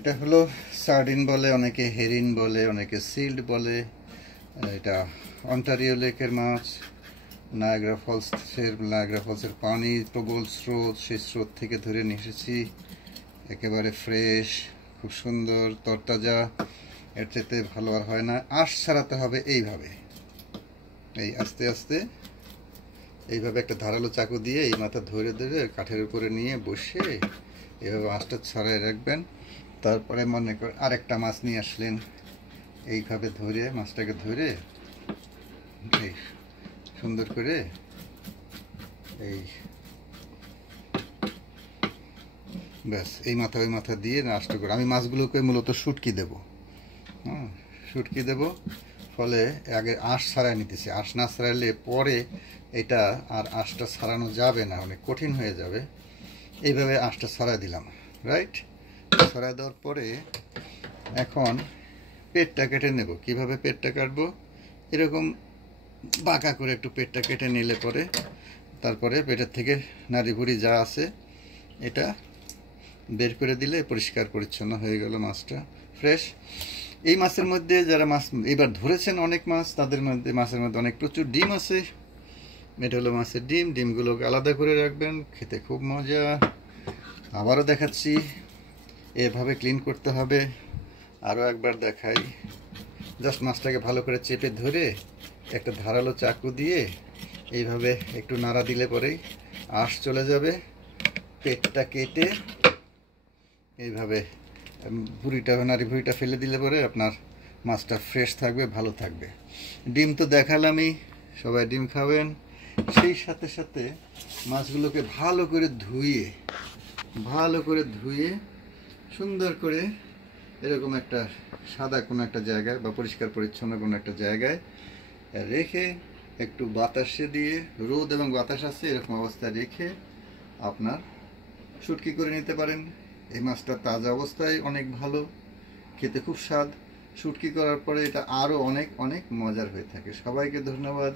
এটা হলো সার্ডিন বলে, অনেকে হেরিন বলে, অনেকে সিল্ড বলে। এটা অন্টারিও লেকের মাছ। নায়াগ্রা ফলসের পানি প্রবল স্রোত, সেই স্রোত থেকে ধরে নিয়ে এসেছি। একেবারে ফ্রেশ, খুব সুন্দর তরতাজা। এর চেয়ে ভালো আর হয় না। আঁশ ছাড়াতে হবে এইভাবে, এই আস্তে আস্তে এইভাবে একটা ধারালো চাকু দিয়ে এই মাথা ধরে ধরে কাঠের উপরে নিয়ে বসে এইভাবে আঁশটা ছড়াই রাখবেন। তারপরে মনে করেন আরেকটা মাছ নিয়ে আসলেন, এইভাবে ধরে মাছটাকে ধরে এই সুন্দর করে এই ব্যাস এই মাথা ওই মাথা দিয়ে নষ্ট করে আমি মাছগুলোকে মূলত শুটকি দেবো। শুটকি দেবো, ফলে আগে আঁশ ছাড়াই নিতেছি। আঁশ না ছাড়াইলে পরে এটা আর আঁশটা ছাড়ানো যাবে না, অনেক কঠিন হয়ে যাবে। এইভাবে আঁশটা ছড়াই দিলাম, রাইট। ছড়াই দেওয়ার পরে এখন পেটটা কেটে নেব। কিভাবে পেটটা কাটবো? এরকম বাঁকা করে একটু পেটটা কেটে নিলে পরে তারপরে পেটের থেকে নাড়ি ভুড়ি যা আছে এটা বের করে দিলে পরিষ্কার পরিচ্ছন্ন হয়ে গেল মাছটা, ফ্রেশ। এই মাছের মধ্যে যারা মাছ এবার ধরেছেন অনেক মাছ, তাদের মধ্যে মাছের মধ্যে অনেক প্রচুর ডিম আছে। এটা হলো মাছের ডিম। ডিমগুলোকে আলাদা করে রাখবেন, খেতে খুব মজা। আবারও দেখাচ্ছি, এভাবে ক্লিন করতে হবে। আরও একবার দেখাই। জাস্ট মাছটাকে ভালো করে চেপে ধরে একটা ধারালো চাকু দিয়ে এইভাবে একটু নাড়া দিলে পরেই আঁশ চলে যাবে। পেটটা কেটে এইভাবে নাড়ি ভুঁড়িটা ফেলে দিলে পরে আপনার মাছটা ফ্রেশ থাকবে, ভালো থাকবে। ডিম তো দেখালামই, সবাই ডিম খাবেন। সেই সাথে সাথে মাছগুলোকে ভালো করে ধুয়ে সুন্দর করে এরকম একটা সাদা কোনো একটা জায়গায় বা পরিষ্কার পরিচ্ছন্ন কোনো একটা জায়গায় রেখে একটু বাতাসে দিয়ে, রোদ এবং বাতাস আছে এরকম অবস্থায় রেখে আপনার শুটকি করে নিতে পারেন। এই মাছটা তাজা অবস্থায় অনেক ভালো, খেতে খুব স্বাদ। শুটকি করার পরে এটা আরও অনেক অনেক মজার হয়ে থাকে। সবাইকে ধন্যবাদ।